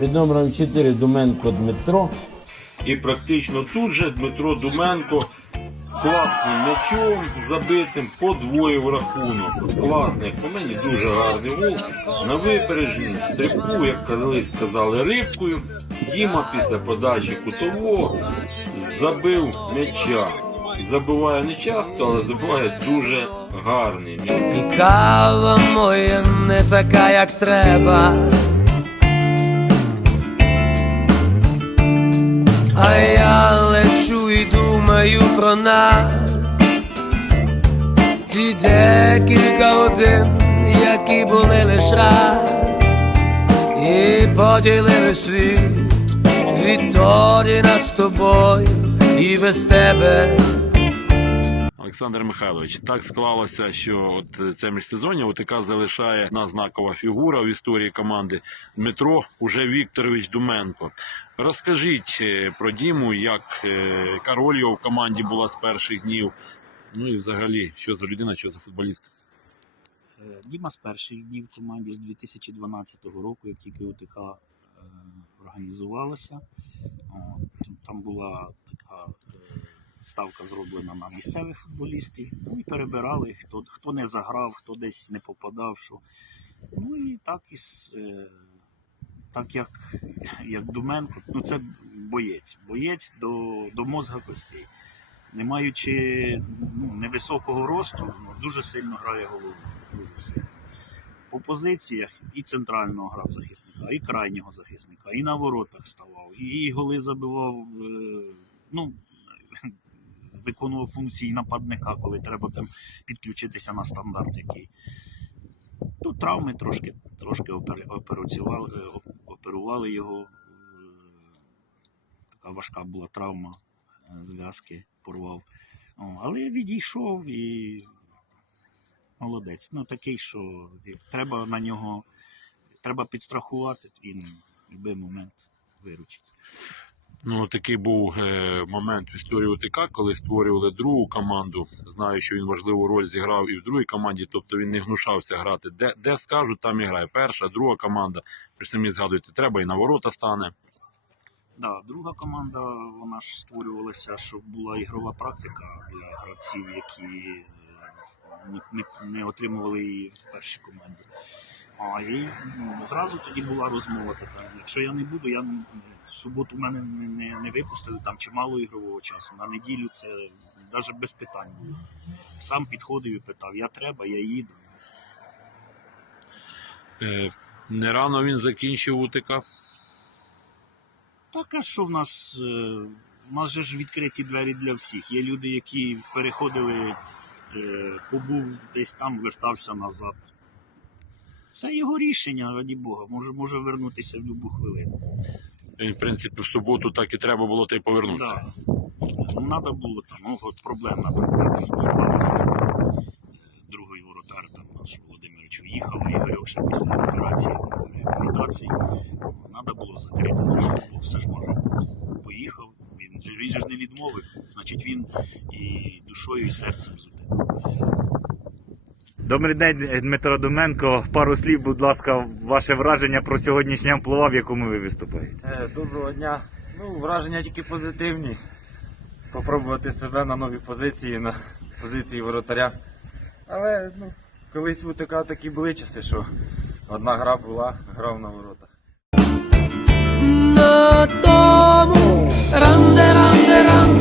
під номером 4 Думенко Дмитро. І практично тут же Дмитро Думенко класним м'ячом забитим подвоїв рахунок. Класний, по мені, дуже гарний гол. На випередженні стрибку, як колись сказали, рибкою. Діма після подачі кутового забив м'яча. Забиває не часто, але забиває дуже гарний м'яч. І кава моя не така, як треба. А я лечу і думаю про нас. Ті декілька годин, які були лиш раз, і поділили світ. Відтоді нас з тобою і без тебе. Олександр Михайлович, так склалося, що от це міжсезоння ОТК залишає одна знакова фігура в історії команди Дмитро уже Вікторович Думенко. Розкажіть е, про Діму, як е, яка роль його в команді була з перших днів. Ну і взагалі, що за людина, що за футболіст. Е, Діма з перших днів в команді з 2012 року, як тільки ОТК е, організувалося. Там була така е, ставка зроблена на місцевих футболістів. Ну і перебирали, хто, хто не заграв, хто десь не попадав. Що. Ну і так і е, так як, як Думенко, ну це боєць. Боєць до, до мозга костей. Не маючи ну, невисокого росту, ну, дуже сильно грає головою. Дуже сильно. По позиціях і центрального грав захисника, і крайнього захисника, і на воротах ставав, і голи забивав. е, Ну, виконував функції нападника, коли треба там підключитися на стандарт який. Тут травми трошки, трошки е, оп- оперували його. е, Така важка була травма е, зв'язки, порвав. Але відійшов і молодець. Ну такий, що треба на нього, треба підстрахувати, він в будь-який момент виручить. Ну, такий був е, момент в історії ОТК, коли створювали другу команду. Знаю, що він важливу роль зіграв і в другій команді, тобто він не гнушався грати. Де, де скажуть, там і грає. Перша, друга команда. Ви самі згадуєте, треба і на ворота стане. Да, друга команда, вона ж створювалася, щоб була ігрова практика для гравців, які е, не, не, не отримували її в першій команді. А і зразу тоді була розмова така. Якщо я не буду, я в суботу мене не, не, не випустили там чимало ігрового часу. На неділю це навіть без питань було. Сам підходив і питав: я треба, я їду. Е, не рано він закінчив УТК. Так, а що в нас? е, У нас же ж відкриті двері для всіх. Є люди, які переходили, е, побув десь там, вертався назад. Це його рішення, раді Бога. Може, може вернутися в будь-яку хвилину. Він, в принципі, в суботу так і треба було та й повернутися. Да. Ну, треба було там, ну, от проблем, наприклад, так склалося, що е, другий воротар там наш Володимирович уїхав, а Ігорьок ще після операції реабілітації. Треба було закрити. Це ж футбол, все ж може бути. Поїхав. Він, він же ж не відмовив. Значить, він і душою, і серцем зутекав. Добрий день, Дмитро Доменко. Пару слів, будь ласка, ваше враження про сьогоднішнє амплуа, в якому ви виступаєте. Е, Доброго дня. Ну, враження тільки позитивні. Попробувати себе на новій позиції, на позиції воротаря. Але ну, колись в УТК такі були часи, що одна гра була, грав на воротах. на тому ранде, ранде, ранде,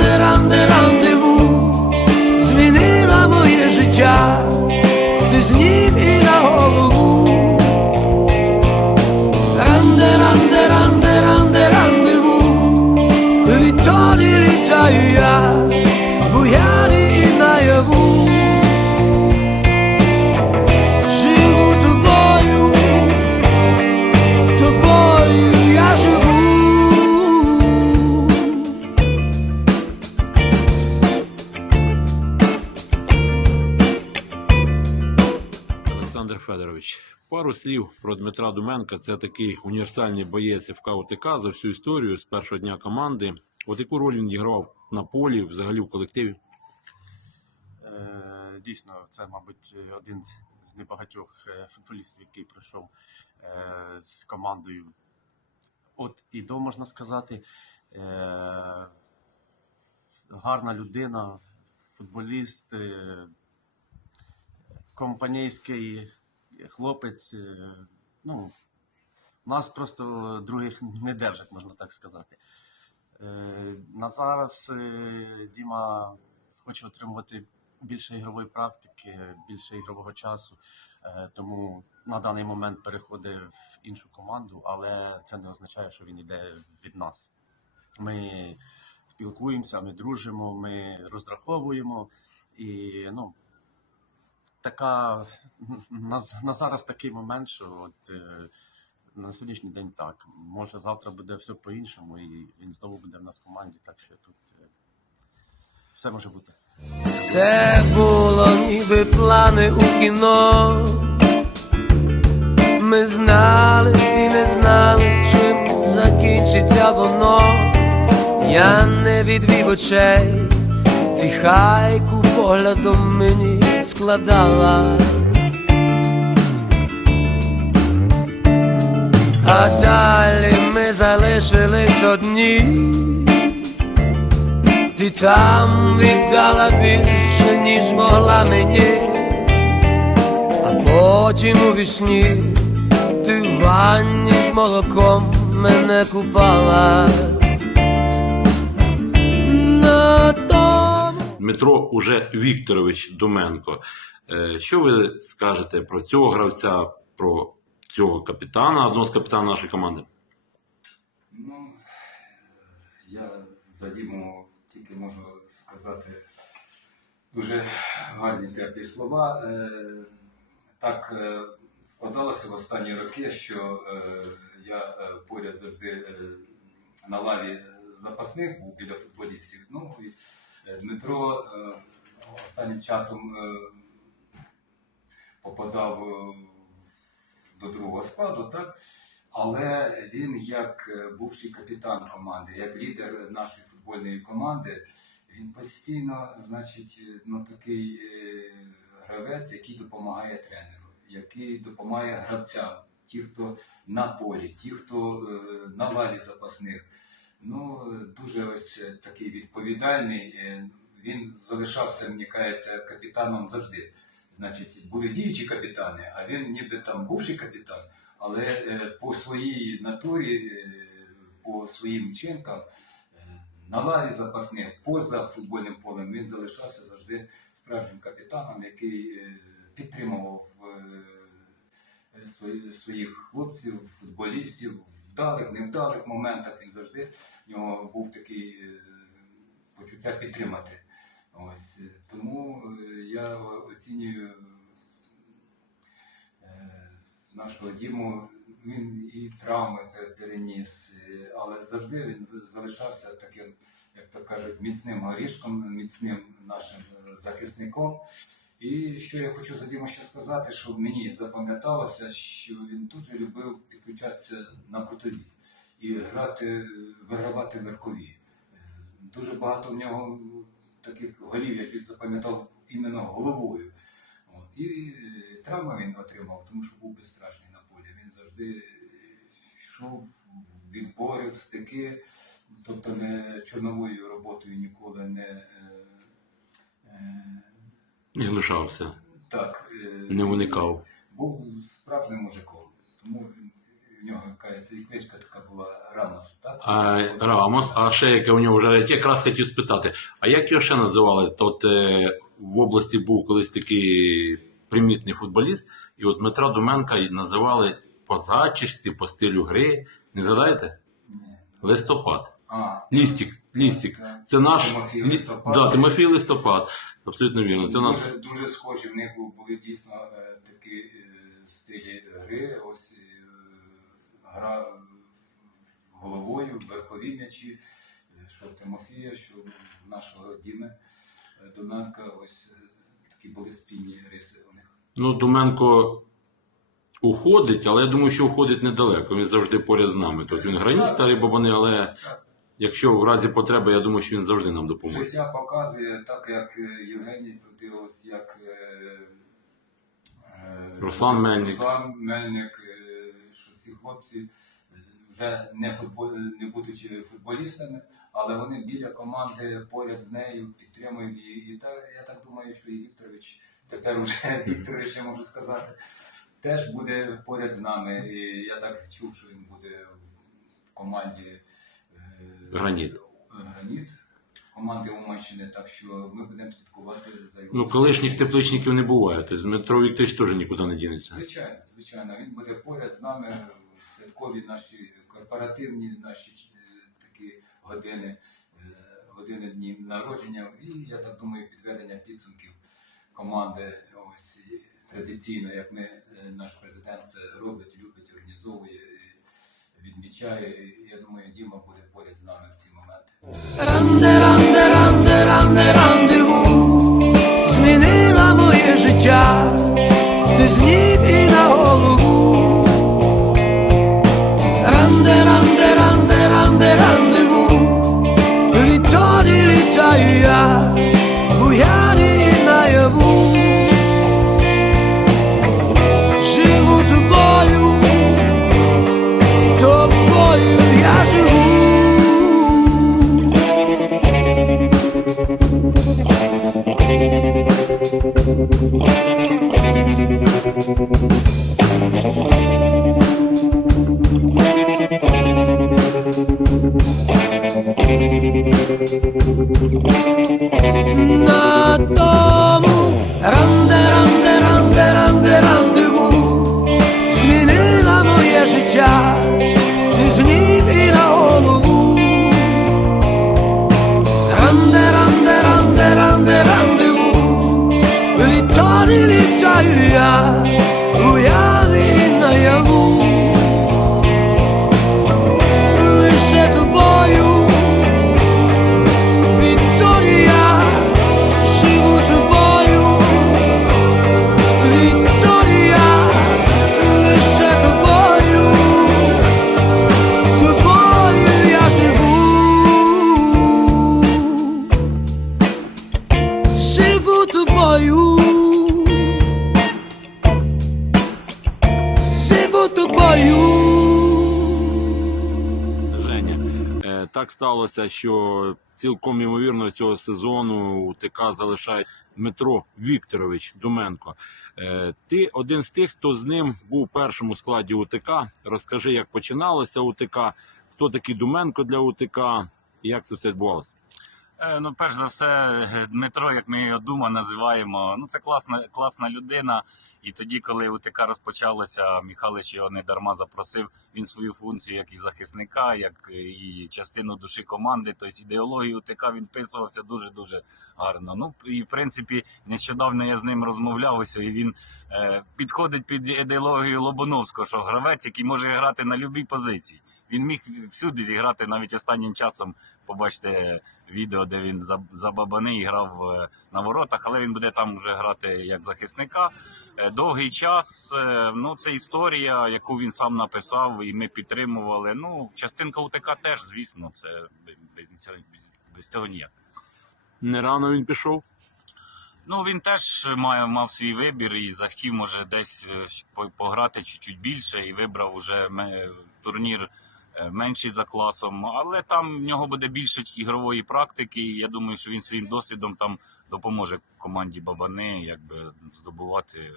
Олександр пару слів про Дмитра Думенка. Це такий універсальний боєць ФК ОТК за всю історію з першого дня команди. От яку роль він відіграв на полі, взагалі в колективі? Е, Дійсно, це, мабуть, один з- небагатьох е, футболістів, який пройшов е, з командою от і до, можна сказати. Гарна людина, футболіст, компанійський хлопець. е, ну, нас просто других не держать, можна так сказати. Е, на зараз е, Діма хоче отримувати більше ігрової практики, більше ігрового часу. Тому на даний момент переходить в іншу команду, але це не означає, що він йде від нас. Ми спілкуємося, ми дружимо, ми розраховуємо. І ну, така на, на зараз такий момент, що от, е, на сьогоднішній день так. Може завтра буде все по-іншому, і він знову буде в нас в команді, так що тут е, все може бути. Все було ніби плани у кіно. Ми знали і не знали, чим закінчиться воно. Я не відвів очей, ти хайку поглядом мені складала. А далі ми залишились одні. Ти там віддала більше, ніж могла мені, а потім у вісні ти в ванні з молоком мене купала. Уже Вікторович Доменко. Е, Що ви скажете про цього гравця, про цього капітана, одного з капітанів нашої команди? Ну, я за Діму тільки можу сказати дуже гарні теплі слова. Е, Так е, складалося в останні роки, що я поряд завжди на лаві запасних був біля футболістів. Ну, і Дмитро е, останнім часом е, попадав е, до другого складу, так? Але він, як е, бувший капітан команди, як лідер нашої футбольної команди, він постійно, значить, е, ну, такий е, гравець, який допомагає тренеру, який допомагає гравцям, ті, хто на полі, ті, хто е, на лаві запасних. Ну, дуже ось е, такий відповідальний. е, Він залишався, мені кажеться, капітаном завжди. Значить, були діючі капітани, а він ніби там бувший капітан, але е, по своїй натурі, по своїм вчинкам на лаві запасних, поза футбольним полем, він залишався завжди справжнім капітаном, який підтримував своїх хлопців, футболістів, вдалих, невдалих моментах. Він завжди в нього був такий е, почуття підтримати. Ось е, тому е, я оцінюю нашого Діму. Він і травми переніс, але завжди він залишався таким, як то кажуть, міцним горішком, міцним нашим захисником. І що я хочу за Діму ще сказати, що мені запам'яталося, що він дуже любив підключатися на кутові і грати, вигравати верхові. Е, Дуже багато в нього таких голів я щось запам'ятав іменно головою. І е, травми він отримав, тому що був безстрашний на полі. Він завжди е, йшов в відбори, в стики, тобто не чорновою роботою ніколи не. Не лишався, так, е, не уникав. був справжнім мужиком. Тому в нього і кличка така була Рамос. Так? А Рамос, а ще яке у нього вже я якраз хотів спитати, а як його ще називали? От е, в області був колись такий примітний футболіст, і от Дмитра Доменка і називали по зачісці, по стилю гри. Не згадаєте? Ні. Листопад. А, Лістік, лістік. Це наш Тимофій Листопад. Да, Тимофій Листопад. Абсолютно вірно. Це у нас дуже, дуже схожі. В них були дійсно е, такі е, стилі гри. Ось е, гра головою, верхові м'ячі, е, що в Тимофія, що в нашого Діми е, Доменка. Ось е, такі були спільні риси у них. Ну, Доменко уходить, але я думаю, що уходить недалеко. Він завжди поряд з нами. Тобто він граніт старі бабани, але Так. Якщо в разі потреби, я думаю, що він завжди нам допоможе. Життя показує, так як е, Євгеній проти ось як е, е, Руслан Мельник. Руслан Мельник, що ці хлопці вже не, футбол, не будучи футболістами, але вони біля команди поряд з нею підтримують її. І та, я так думаю, що і Вікторович, тепер уже Вікторович, я можу сказати, теж буде поряд з нами. І я так чув, що він буде в команді Граніт. Граніт. Команди Уманщини, так що ми будемо слідкувати за його. Ну, колишніх тепличників не буває. Тобто Дмитро Вікторович теж нікуди не дінеться. Звичайно, звичайно, він буде поряд з нами святкові наші корпоративні наші е, такі години, е, години дні народження. І я так думаю, підведення підсумків команди. Ось традиційно, як ми е, наш президент це робить, любить, організовує, відмічає. Я думаю, Діма буде поряд з нами в ці моменти. Ранде, ранде, ранде, ранде, рандеву Змінила моє життя Ти з так сталося, що цілком ймовірно цього сезону УТК залишає Дмитро Вікторович Думенко. Е, Ти один з тих, хто з ним був у першому складі УТК. Розкажи, як починалося УТК, хто такий Думенко для УТК і як це все відбувалося. Е, Ну, перш за все, е, Дмитро, як ми його дума називаємо, ну це класна, класна людина. І тоді, коли УТК розпочалося, Михайлович його не дарма запросив. Він свою функцію як і захисника, як і частину душі команди, тобто ідеологію УТК він вписувався дуже дуже гарно. Ну і в принципі, нещодавно я з ним розмовляв ось, і він е, підходить під ідеологію Лобановського, що гравець, який може грати на будь-якій позиції. Він міг всюди зіграти навіть останнім часом. Побачите відео, де він за, за бабани і грав е, на воротах, але він буде там вже грати як захисника. Е, Довгий час. е, Ну, це історія, яку він сам написав, і ми підтримували. Ну, частинка УТК теж, звісно, це без цього, без цього ніяк. Не рано він пішов. Ну, він теж має, мав свій вибір і захотів, може, десь пограти чуть-чуть більше і вибрав уже турнір менший за класом. Але там в нього буде більше ігрової практики. І я думаю, що він своїм досвідом там допоможе команді Бабани якби здобувати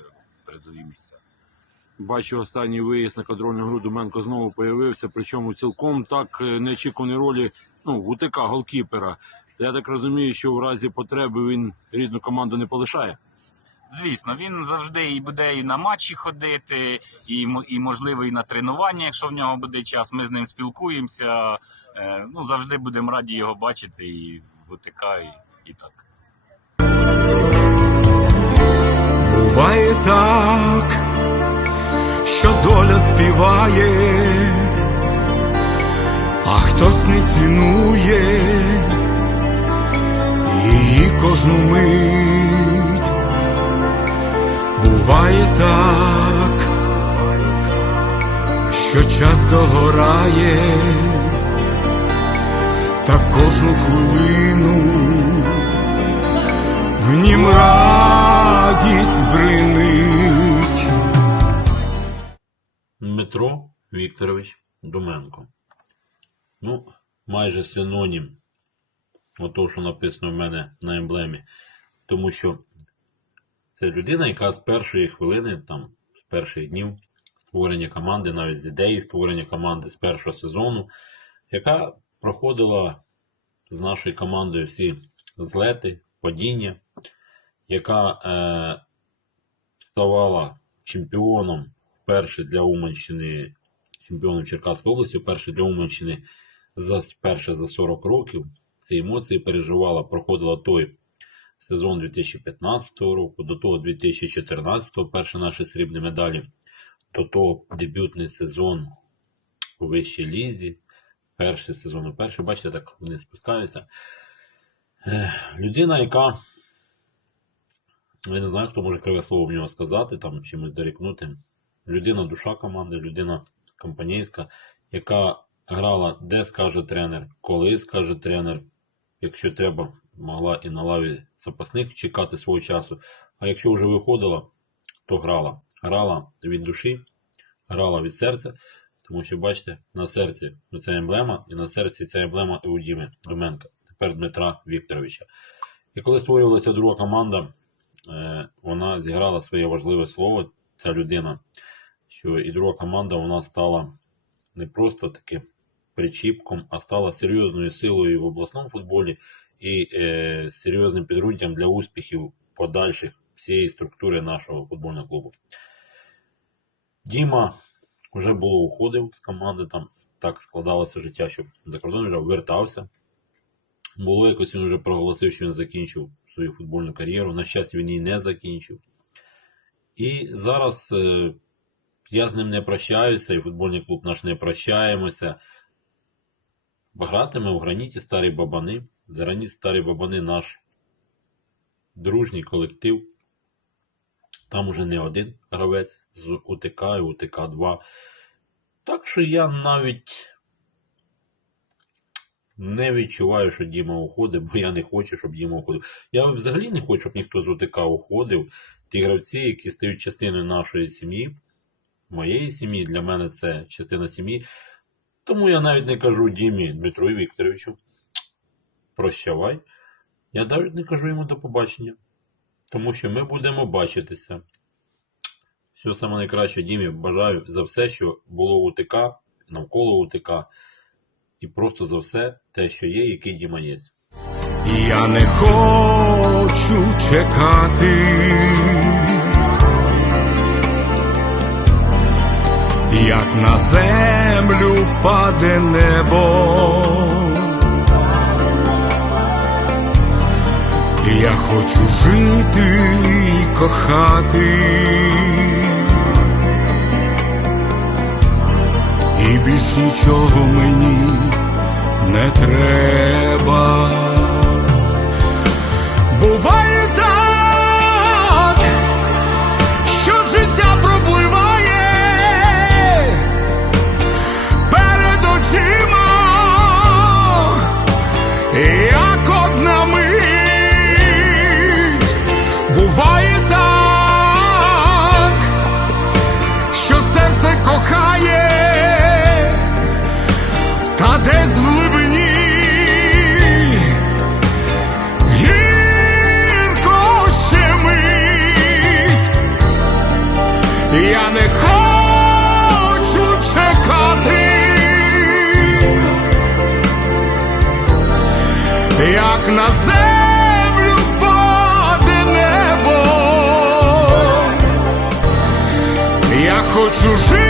призові місця. Бачу останній виїзд на кадровну гру Думенко знову появився, причому цілком так е, неочікувані ролі ну, УТК голкіпера. Я так розумію, що в разі потреби він рідну команду не полишає. Звісно, він завжди і буде і на матчі ходити, і, і можливо, і на тренування, якщо в нього буде час. Ми з ним спілкуємося. Е, Ну, завжди будемо раді його бачити і в УТК, і, і так. Буває так, що доля співає, а хтось не цінує її кожну мить. Буває так, що час догорає, та кожну хвилину в нім радість бринить. Дмитро Вікторович Думенко. Ну, майже синонім. Ото, що написано в мене на емблемі. Тому що це людина, яка з першої хвилини, там, з перших днів створення команди, навіть з ідеї створення команди з першого сезону, яка проходила з нашою командою всі злети, падіння, яка е, ставала чемпіоном вперше для Уманщини, чемпіоном Черкаської області, вперше для Уманщини за, вперше за 40 років. Ці емоції переживала, проходила той сезон 2015 року, до того 2014, перші наші срібні медалі, до того дебютний сезон у вищій лізі, перший сезон у перший, бачите, так вони спускаються. Людина, яка, я не знаю, хто може криве слово в нього сказати, там чимось дорікнути. Людина душа команди, людина компанійська, яка грала, де скаже тренер, коли скаже тренер, якщо треба, могла і на лаві запасних чекати свого часу. А якщо вже виходила, то грала. Грала від душі, грала від серця, тому що, бачите, на серці ця емблема, і на серці ця емблема і у Діми Думенка, тепер Дмитра Вікторовича. І коли створювалася друга команда, е, вона зіграла своє важливе слово, ця людина, що і друга команда вона стала не просто таким причіпком, а стала серйозною силою в обласному футболі і е, серйозним підґрунтям для успіхів подальших всієї структури нашого футбольного клубу. Діма вже було уходив з команди, там так складалося життя, що за кордон вже вертався. Було якось він вже проголосив, що він закінчив свою футбольну кар'єру. На щастя, він її не закінчив. І зараз е, я з ним не прощаюся, і футбольний клуб наш не прощаємося. Гратиме у граніті старі бабани. За граніт старі бабани наш дружній колектив. Там уже не один гравець з УТК і УТК-2. Так що я навіть не відчуваю, що Діма уходить, бо я не хочу, щоб Діма уходив. Я взагалі не хочу, щоб ніхто з УТК уходив. Ті гравці, які стають частиною нашої сім'ї, моєї сім'ї, для мене це частина сім'ї. Тому я навіть не кажу Дімі Дмитру Вікторовичу, прощавай. Я навіть не кажу йому до побачення. Тому що ми будемо бачитися. Все саме найкраще Дімі бажаю за все, що було у УТК, навколо УТК. І просто за все те, що є, який Діма є. Я не хочу чекати, як на землю впаде небо. Я хочу жити і кохати. І більш нічого мені не треба. Буває так, Я не хочу чекати, як на землю паде небо. Я хочу жити.